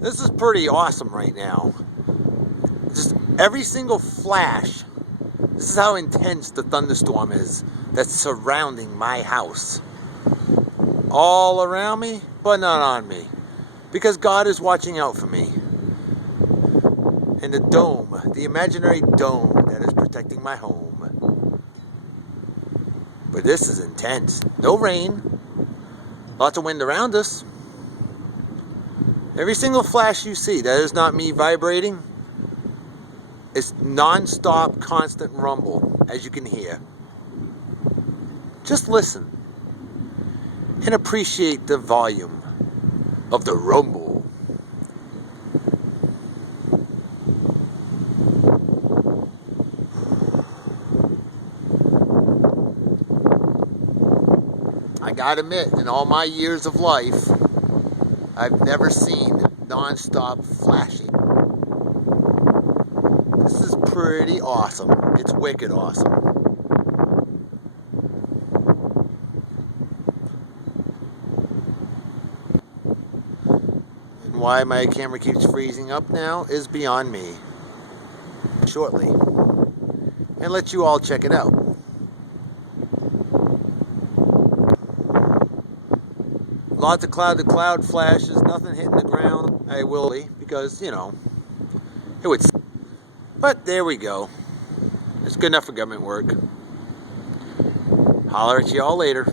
This is pretty awesome right now. Just every single flash. This is how intense the thunderstorm is that's surrounding my house. All around me, but not on me. Because God is watching out for me. And the dome, the imaginary dome that is protecting my home. But this is intense. No rain. Lots of wind around us. Every single flash you see, that is not me vibrating. It's non-stop, constant rumble, as you can hear. Just listen and appreciate the volume of the rumble. I gotta admit, in all my years of life, I've never seen non-stop flashing. This is pretty awesome. It's wicked awesome. And why my camera keeps freezing up now is beyond me. Shortly. And let you all check it out. Lots of cloud-to-cloud flashes, nothing hitting the ground. I will, because, you know, it would. But there we go. It's good enough for government work. Holler at y'all later.